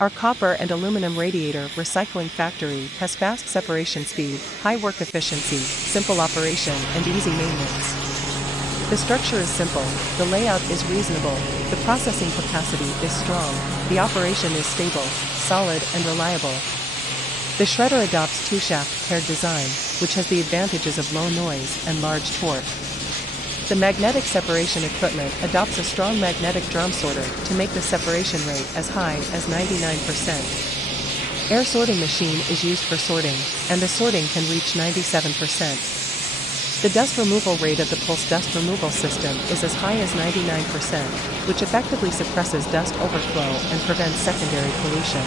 Our copper and aluminum radiator recycling factory has fast separation speed, high work efficiency, simple operation, and easy maintenance. The structure is simple, the layout is reasonable, the processing capacity is strong, the operation is stable, solid, and reliable. The shredder adopts two-shaft paired design, which has the advantages of low noise and large torque. The magnetic separation equipment adopts a strong magnetic drum sorter to make the separation rate as high as 99%. Air sorting machine is used for sorting, and the sorting can reach 97%. The dust removal rate of the pulse dust removal system is as high as 99%, which effectively suppresses dust overflow and prevents secondary pollution.